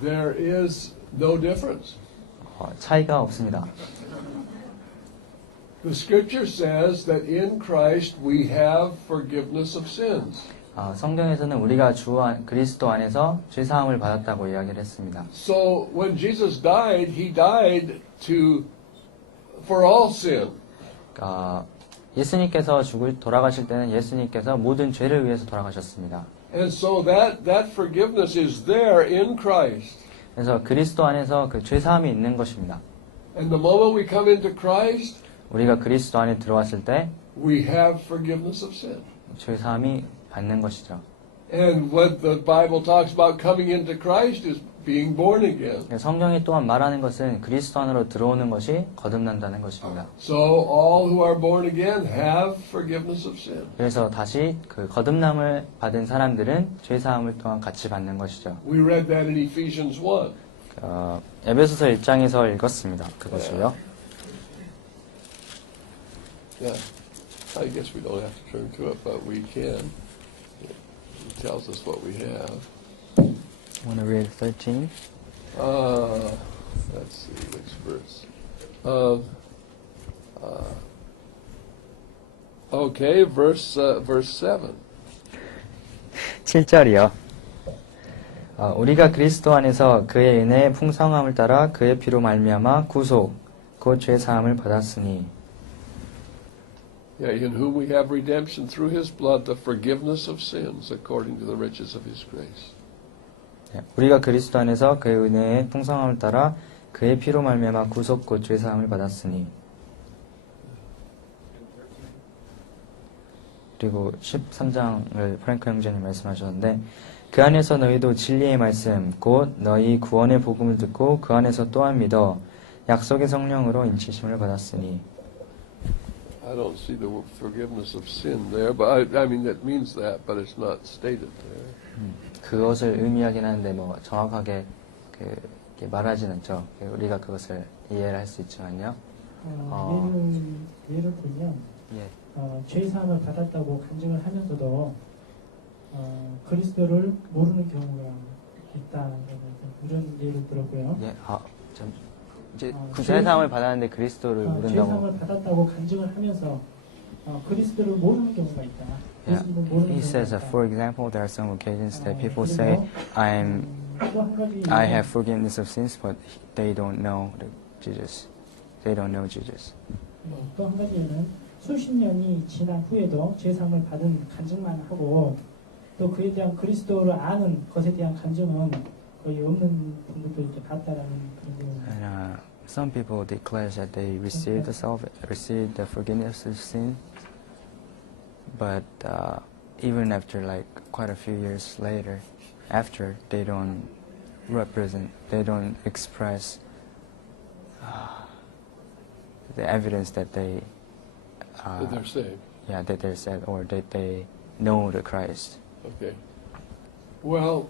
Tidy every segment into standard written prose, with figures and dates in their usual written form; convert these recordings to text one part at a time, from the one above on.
there is no difference. 차이가 없습니다. The scripture says that in Christ we have forgiveness of sins. 성경에서는 우리가 그리스도 안에서 죄사함을 받았다고 이야기를 했습니다. So when Jesus died, he died for all sin. 예수님께서 돌아가실 때는 예수님께서 모든 죄를 위해서 돌아가셨습니다. And so that forgiveness is there in Christ. 그래서 그리스도 안에서 그 죄사함이 있는 것입니다. And the moment we come into Christ, 우리가 그리스도 안에 들어왔을 때 we have forgiveness of sin. 죄사함이 받는 것이죠. And what the Bible talks about coming into Christ is being born again. 성경이 또한 말하는 것은 그리스도 안으로 들어오는 것이 거듭난다는 것입니다. So all who are born again have forgiveness of sin. 그래서 다시 그 거듭남을 받은 사람들은 죄사함을 또한 같이 받는 것이죠. We read that in Ephesians 1. 에베소서 1장에서 읽었습니다. 그것을요. Yeah. I guess we don't have to turn to it, but we can. It tells us what we have. Want to read 13? Let's see which verse. Okay, verse 7. 7절이요. 우리가 그리스도 안에서 그의 은혜의 풍성함을 따라 그의 피로 말미암아 구속, 곧 죄 사함을 받았으니. Yeah, in whom we have redemption through his blood, the forgiveness of sins according to the riches of his grace. 우리가 그리스도 안에서 그의 은혜의 풍성함을 따라 그의 피로 말미암아 구속 곧 죄 사함을 받았으니. 그리고 13장을 프랭크 형제님 말씀하셨는데 그 안에서 너희도 진리의 말씀 곧 너희 구원의 복음을 듣고 그 안에서 또한 믿어 약속의 성령으로 인치심을 받았으니. I don't see the forgiveness of sin there, but I mean that means that, but it's not stated there. 그것을 의미하긴 하는데 뭐 정확하게 말하진 않죠. 우리가 그것을 이해를 할 수 있지만요. 예를 들면 죄사함을 받았다고 간증을 하면서도 그리스도를 모르는 경우가 있다 이런 예를 들었고요. 이제 그 죄사함을 받았는데 그리스도를 모른다고. 죄사함을 받았다고 간증을 하면서 그리스도를 모르는 경우가 있다. Yeah. He says that, for example, there are some occasions that people say, I have forgiveness of sins, but they don't know Jesus. They don't know Jesus. 또 한 가지는 수십 년이 지난 후에도 죄사함을 받은 간증만 하고 또 그에 대한 그리스도를 아는 것에 대한 간증은 거의 없는 분들도 이렇게 봤다라는 그런 경우입니다. And some people declare that they received the forgiveness of sin. But even after like quite a few years later, after they don't express the evidence that they That they're saved. Yeah, that they're saved or that they know the Christ. Okay. Well,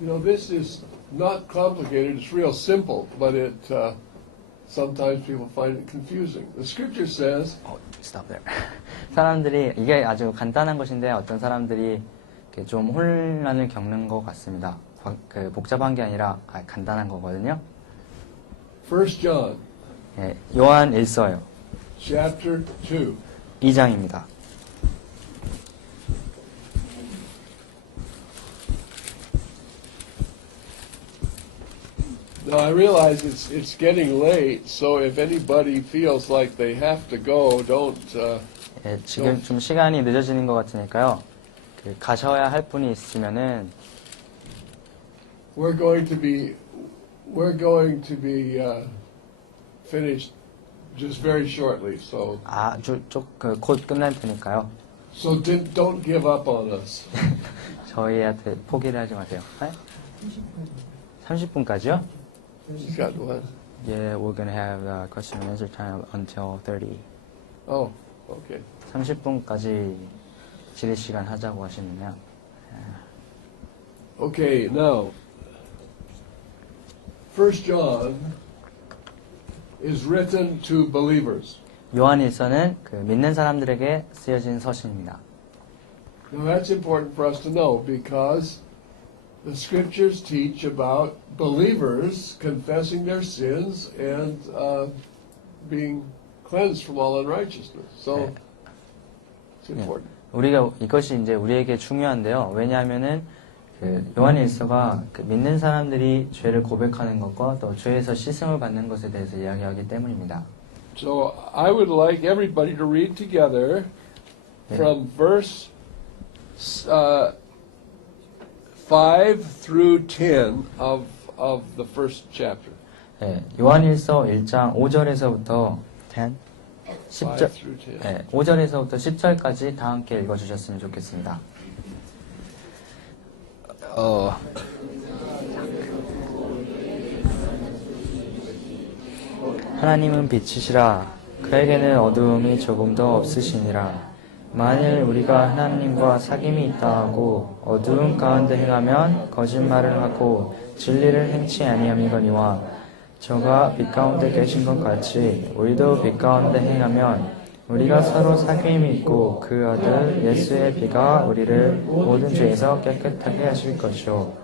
this is not complicated. It's real simple, but sometimes people find it confusing. The scripture says. Stop there. 사람들이 이게 아주 간단한 것인데 어떤 사람들이 좀 혼란을 겪는 것 같습니다. 복잡한 게 아니라 간단한 거거든요. 1 John. 요한 1서요. Chapter 2. 2장입니다. Now I realize it's getting late, so if anybody feels like they have to go, don't. 지금 좀 시간이 늦어지는 것 같으니까요. 가셔야 할 분이 있으면은. We're going to be finished just very shortly. So. 곧 끝날 테니까요. So don't give up on us. 저희한테 포기를 하지 마세요. 30분까지요? She's got what? Yeah, we're gonna have question and answer time until 30. Oh, okay. 30분까지 지리 시간 하자고 하시면요. Okay, now 1 John is written to believers. 요한일서는 믿는 사람들에게 쓰여진 서신입니다. Now that's important for us to know because the scriptures teach about believers confessing their sins and being cleansed from all unrighteousness. So it's important. 우리가 이것이 이제 우리에게 중요한데요. 왜냐하면은 그 요한일서가 그 믿는 사람들이 죄를 고백하는 것과 또 죄에서 씻음을 받는 것에 대해서 이야기하기 때문입니다. So I would like everybody to read together from verse 5 through 10 of the first chapter. 예, 요한일서 1장 5절에서부터 10, 5 10절, through 10. 예, 5절에서부터 10절까지 다 함께 읽어주셨으면 좋겠습니다. 하나님은 빛이시라. 그에게는 어두움이 조금도 없으시니라. 만일 우리가 하나님과 사귐이 있다 하고 어두움 가운데 행하면 거짓말을 하고 진리를 행치 아니함이거니와 저가 빛 가운데 계신 것 같이 우리도 빛 가운데 행하면 우리가 서로 사귐이 있고 그 아들 예수의 피가 우리를 모든 죄에서 깨끗하게 하실 것이요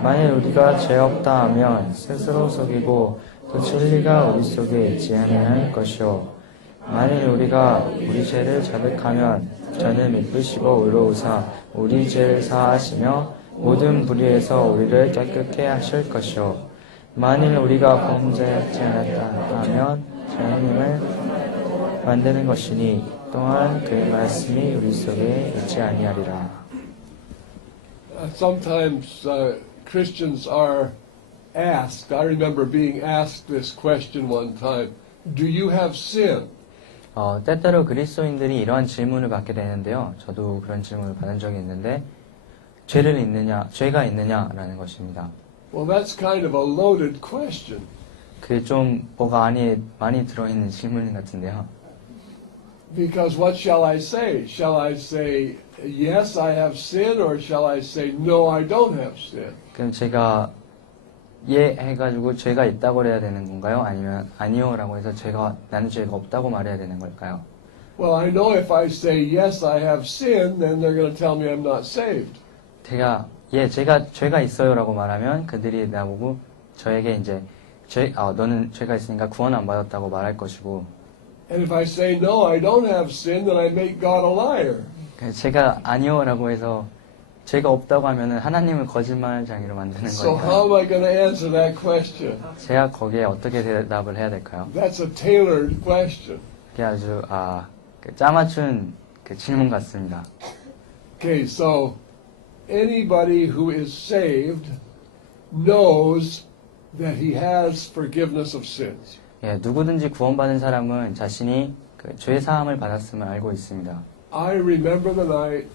만일 우리가 죄 없다 하면 스스로 속이고 또 진리가 우리 속에 있지 아니할 것이요 만일 우리가 우리 죄를 자백하면 저는 미쁘시고 의로우사 우리 죄를 사하시며 모든 불의에서 우리를 깨끗게 하실 것이요 만일 우리가 범죄하지 않았다 하면 죄인임을 만드는 것이니 또한 그의 말씀이 우리 속에 있지 아니하리라. Sometimes Christians are asked, I remember being asked this question one time, do you have sin? 때때로 그리스도인들이 이러한 질문을 받게 되는데요. 저도 그런 질문을 받은 적이 있는데 죄가 있느냐라는 것입니다. Well, that's kind of a loaded question. 그게 좀 뭐가 많이 들어있는 질문 같은데요. Because what shall I say? Shall I say, yes, I have sin, or shall I say, no, I don't have sin? 그럼 제가 해가지고 죄가 있다고 해야 되는 건가요? 아니면 아니요라고 해서 나는 죄가 없다고 말해야 되는 걸까요? Well, I know if I say, yes, I have sin, then they're going to tell me I'm not saved. 제가 죄가 있어요라고 말하면 그들이 나보고 저에게 이제 너는 죄가 있으니까 구원 안 받았다고 말할 것이고 And if I say, no, I don't have sin, then I make God a liar. 제가 아니요라고 해서 죄가 없다고 하면은 하나님을 거짓말장이로 만드는 So how 거니까 am I going to answer that question? 제가 거기에 어떻게 대답을 해야 될까요? That's a tailored question. 그게 아주 짜맞춘 그 질문 같습니다. Okay, so anybody who is saved knows that he has forgiveness of sins. 예, 누구든지 구원받은 사람은 자신이 그 죄 사함을 받았음을 알고 있습니다. I remember the night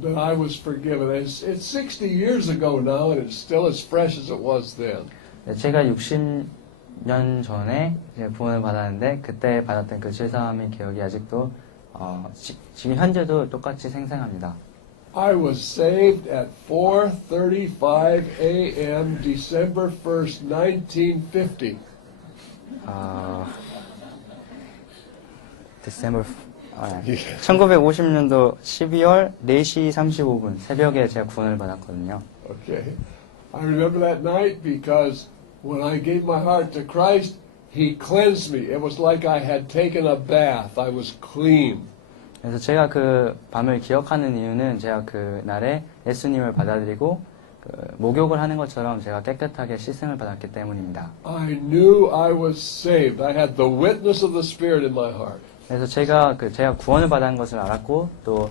that I was forgiven. It's 60 years ago now, and it's still as fresh as it was then. 제가 60년 전에 구원을 받았는데 그때 받았던 그 죄 사함의 기억이 아직도 지금 현재도 똑같이 생생합니다. I was saved at 4:35 a.m. December 1st, 1950. December 1950년도 12월 4시 35분 새벽에 제가 구원을 받았거든요. Okay. I remember that night because when I gave my heart to Christ, He cleansed me. It was like I had taken a bath. I was clean. 그래서 제가 그 밤을 기억하는 이유는 제가 그 날에 예수님을 받아들이고 목욕을 하는 것처럼 제가 깨끗하게 씻음을 받았기 때문입니다. I knew I was saved. I had the witness of the Spirit in my heart. 그래서 제가 구원을 받은 것을 알았고 또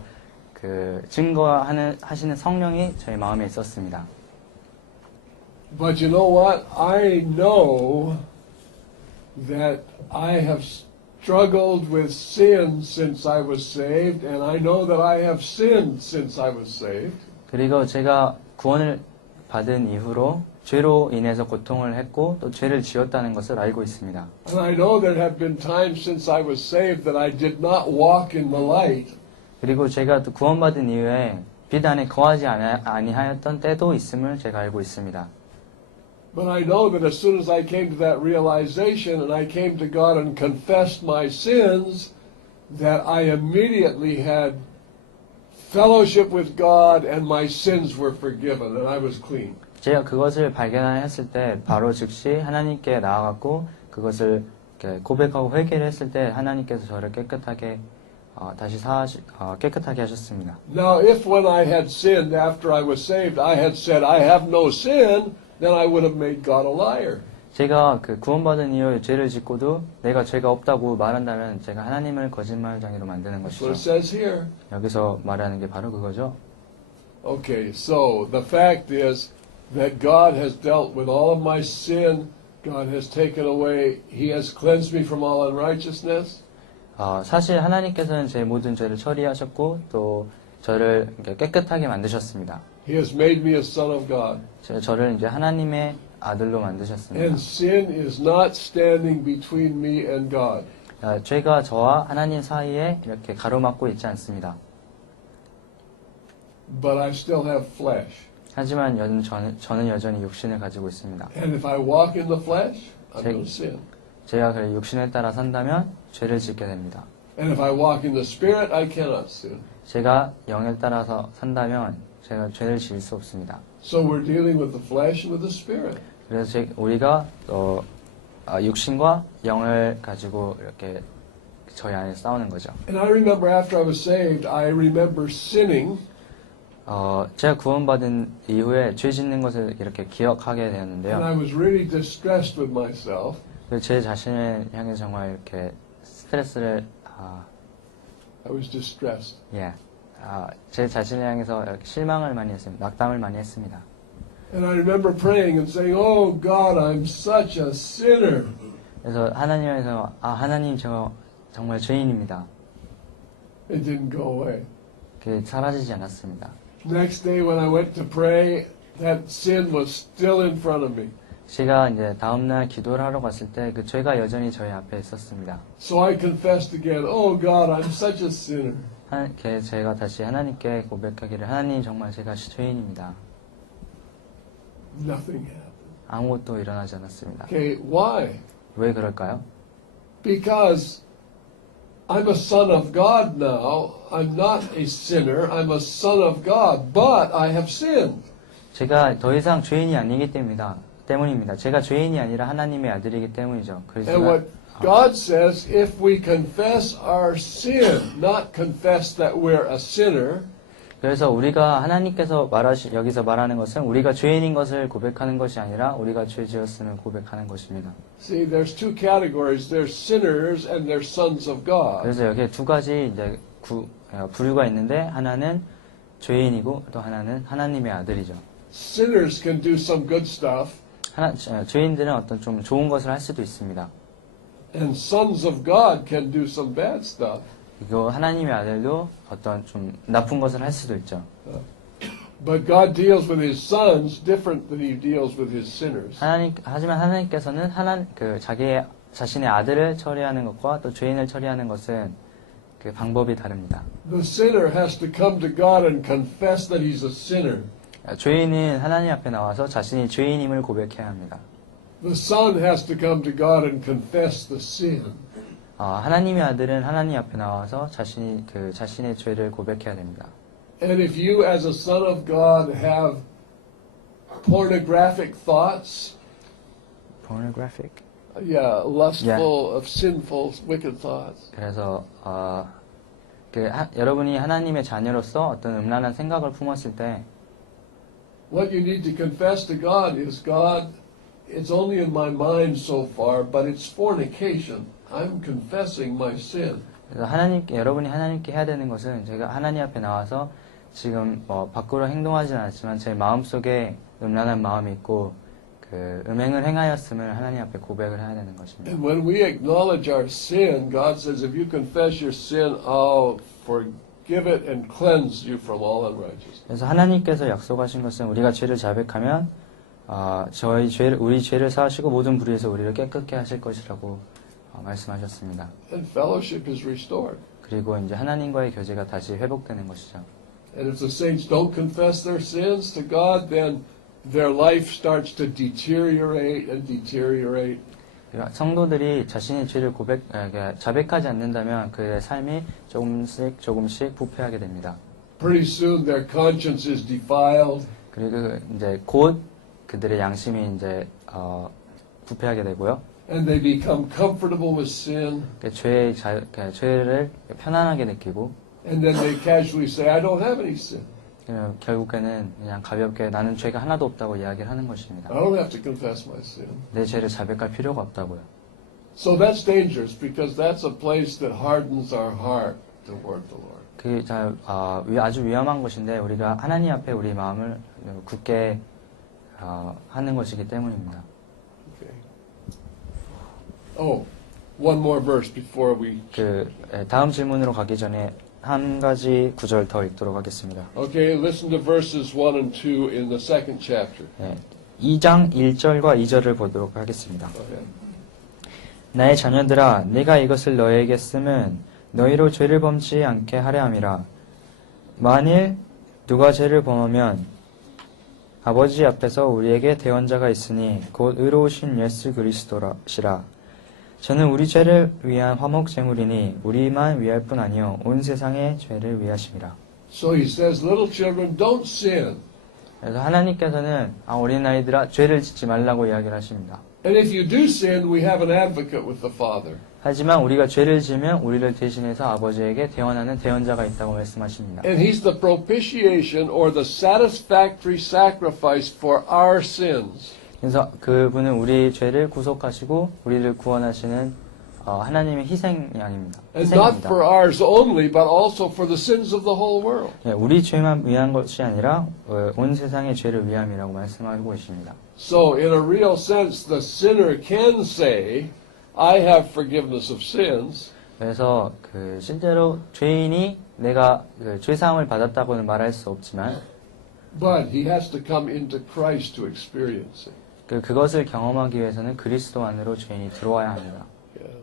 그 증거하시는 성령이 저희 마음에 있었습니다. But you know what? I know that I have struggled with sin since I was saved, and I know that I have sinned since I was saved. 그리고 제가 구원을 받은 이후로 죄로 인해서 고통을 했고 또 죄를 지었다는 것을 알고 있습니다. And I know there have been times since I was saved that I did not walk in the light. 그리고 제가 또 구원받은 이후에 빛 안에 거하지 아니하였던 때도 있음을 제가 알고 있습니다. But I know that as soon as I came to that realization and I came to God and confessed my sins, that I immediately had fellowship with God, and my sins were forgiven, and I was clean. 제가 그것을 발견했을 때 바로 즉시 하나님께 나아갔고 그것을 이렇게 고백하고 회개를 했을 때 하나님께서 저를 깨끗하게 깨끗하게 하셨습니다. Now, if when I had sinned after I was saved, I had said, I have no sin, then I would have made God a liar. 제가 그 구원받은 이후에 죄를 짓고도 내가 죄가 없다고 말한다면 제가 하나님을 거짓말장애로 만드는 That's what it 것이죠. says here. 여기서 말하는 게 바로 그거죠. Okay, so the fact is that God has dealt with all of my sin. God has taken away, He has cleansed me from all unrighteousness. 사실 하나님께서는 제 모든 죄를 처리하셨고 또 저를 이렇게 깨끗하게 만드셨습니다. He has made me a son of God. 저를 이제 하나님의 아들로 만드셨습니다. And sin is not standing between me and God. 죄가 저와 하나님 사이에 이렇게 가로막고 있지 않습니다. But I still have flesh. 하지만 저는 여전히 육신을 가지고 있습니다. And if I walk in the flesh, I'm going to sin. 제가 그 육신에 따라 산다면 죄를 짓게 됩니다. And if I walk in the Spirit, I cannot sin. 제가 영에 따라서 산다면 제가 죄를 지을 수 없습니다. So we're dealing with the flesh and with the Spirit. 그래서 우리가 육신과 영을 가지고 이렇게 저희 안에 싸우는 거죠. And I remember after I was saved, I remember sinning. 제가 구원받은 이후에 죄 짓는 것을 이렇게 기억하게 And I 되었는데요. was really distressed with myself. 제 자신을 향해 정말 이렇게 스트레스를 I was distressed. 제 자신을 향해서 이렇게 실망을 많이 했습니다. 낙담을 많이 했습니다. And I remember praying and saying, Oh God, I'm such a sinner. 그래서 하나님에서 하나님 저 정말 죄인입니다. It didn't go away. 그게 사라지지 않았습니다. Next day when I went to pray, that sin was still in front of me. 제가 이제 다음날 기도를 하러 갔을 때 그 죄가 여전히 저희 앞에 있었습니다. So I confessed again, Oh God, I'm such a sinner. 제가 다시 하나님께 고백하기를 하나님 정말 제가 죄인입니다. Nothing happened. 아무것도 일어나지 않았습니다. Okay, why? 왜 그럴까요? Because I'm a son of God now. I'm not a sinner. I'm a son of God, but I have sinned. 제가 더 이상 죄인이 아니기 때문입니다. 제가 죄인이 아니라 하나님의 아들이기 때문이죠. And what God says, if we confess our sin, not confess that we're a sinner, 그래서 우리가 하나님께서 여기서 말하는 것은 우리가 죄인인 것을 고백하는 것이 아니라 우리가 죄 지었음을 고백하는 것입니다. see, there's two categories. There's sinners and there's sons of God. 그래서 여기에 두 가지 이제 부류가 있는데 하나는 죄인이고 또 하나는 하나님의 아들이죠. Sinners can do some good stuff, 죄인들은 어떤 좀 좋은 것을 할 수도 있습니다. and sons of God can do some bad stuff. 그리고 하나님의 아들도 어떤 좀 나쁜 것을 할 수도 있죠. But God deals with His sons different than He deals with His sinners. 하지만 하나님께서는 자신의 아들을 처리하는 것과 또 죄인을 처리하는 것은 그 방법이 다릅니다. The sinner has to come to God and confess that he's a sinner. 죄인은 하나님 앞에 나와서 자신이 죄인임을 고백해야 합니다. The son has to come to God and confess the sin. 하나님의 아들은 하나님 앞에 나와서 자신의 죄를 고백해야 됩니다. And if you as a son of God have pornographic thoughts, Pornographic. lustful, of sinful, wicked thoughts, 그래서 여러분이 하나님의 자녀로서 어떤 음란한 생각을 품었을 때 what you need to confess to God is, God, it's only in my mind so far, but it's fornication. I'm confessing my sin. 그래서 여러분이 하나님께 해야 되는 것은 제가 하나님 앞에 나와서 지금 밖으로 행동하지는 않지만 제 마음속에 음란한 마음이 있고 그 음행을 행하였음을 하나님 앞에 고백을 해야 되는 것입니다. And when we acknowledge our sin, God says, if you confess your sin, I'll forgive it and cleanse you from all unrighteousness. 그래서 하나님께서 약속하신 것은 우리가 죄를 자백하면 우리 죄를 사하시고 모든 불의에서 우리를 깨끗게 하실 것이라고 말씀하셨습니다. And fellowship is restored. 그리고 이제 하나님과의 교제가 다시 회복되는 것이죠. And if the saints don't confess their sins to God, then their life starts to deteriorate and deteriorate. 성도들이 자신의 죄를 자백하지 않는다면 그의 삶이 조금씩 부패하게 됩니다. pretty soon their conscience is defiled, 그리고 이제 곧 그들의 양심이 이제 부패하게 되고요. and they become comfortable with sin, 죄를 편안하게 느끼고 and then they casually say, I don't have any sin. 결국에는 그냥 가볍게 나는 죄가 하나도 없다고 이야기를 하는 것입니다. I don't have to confess my sin. 내 죄를 자백할 필요가 없다고요. So that's dangerous because that's a place that hardens our heart toward the Lord. 아주 위험한 것인데 우리가 하나님 앞에 우리 마음을 굳게 하는 것이기 때문입니다. Okay. Oh, one more verse before we. 다음 질문으로 가기 전에 한 가지 구절 더 읽도록 하겠습니다. Okay, listen to verses 1 and 2 in the second chapter. 2장 1절과 2절을 보도록 하겠습니다. Okay. 나의 자녀들아, 내가 이것을 너희에게 쓰면 너희로 죄를 범치 않게 하려 함이라. 만일 누가 죄를 범하면 아버지 앞에서 우리에게 대언자가 있으니 곧 의로우신 예수 그리스도시라. 저는 우리 죄를 위한 화목 제물이니 우리만 위할 뿐 아니요 온 세상의 죄를 위하심이라. So he says, little children, don't sin. 그래서 하나님께서는 어린아이들아 죄를 짓지 말라고 이야기를 하십니다. And if you do sin, we have an advocate with the Father. 하지만 우리가 죄를 지으면 우리를 대신해서 아버지에게 대언하는 대언자가 있다고 말씀하십니다. And he's the propitiation or the satisfactory sacrifice for our sins. 그래서 그분은 우리 죄를 구속하시고 우리를 구원하시는 하나님의 희생양입니다. And not for ours only, but also for the sins of the whole world. 우리 죄만 위한 것이 아니라 온 세상의 죄를 위함이라고 말씀하고 계십니다. So in a real sense, the sinner can say, I have forgiveness of sins. 그래서 실제로 죄인이 내가 죄사함을 받았다고는 말할 수 없지만 But he has to come into Christ to experience it. 그것을 경험하기 위해서는 그리스도 안으로 죄인이 들어와야 합니다. Yeah.